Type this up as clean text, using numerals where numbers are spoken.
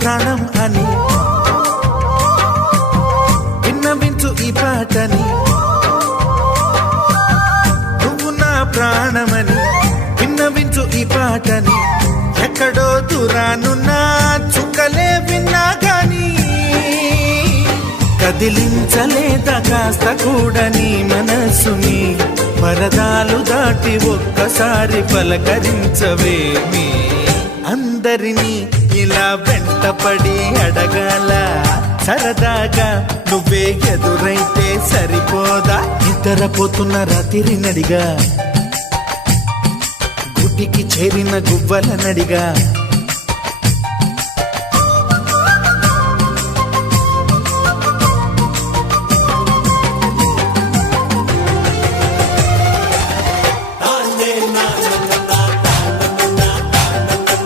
ప్రాణం అని విన్నవించు ఈ పాటని, నువ్వు నా ప్రాణమని విన్నవించు ఈ పాటని. ఎక్కడో దూరానున్నా చుక్కలే విన్నా గాని కదిలించలేదా కాస్త కూడా నీ మనసుని. పరదాలు దాటి ఒక్కసారి పలకరించవేమి. అందరినీ ఇలా వెంటపడి అడగాల సరదాగా నువ్వే ఎదురైతే సరిపోదా. నిద్రపోతున్న రాత్రి నడిగా గుడికి చేరిన గువ్వల నడిగా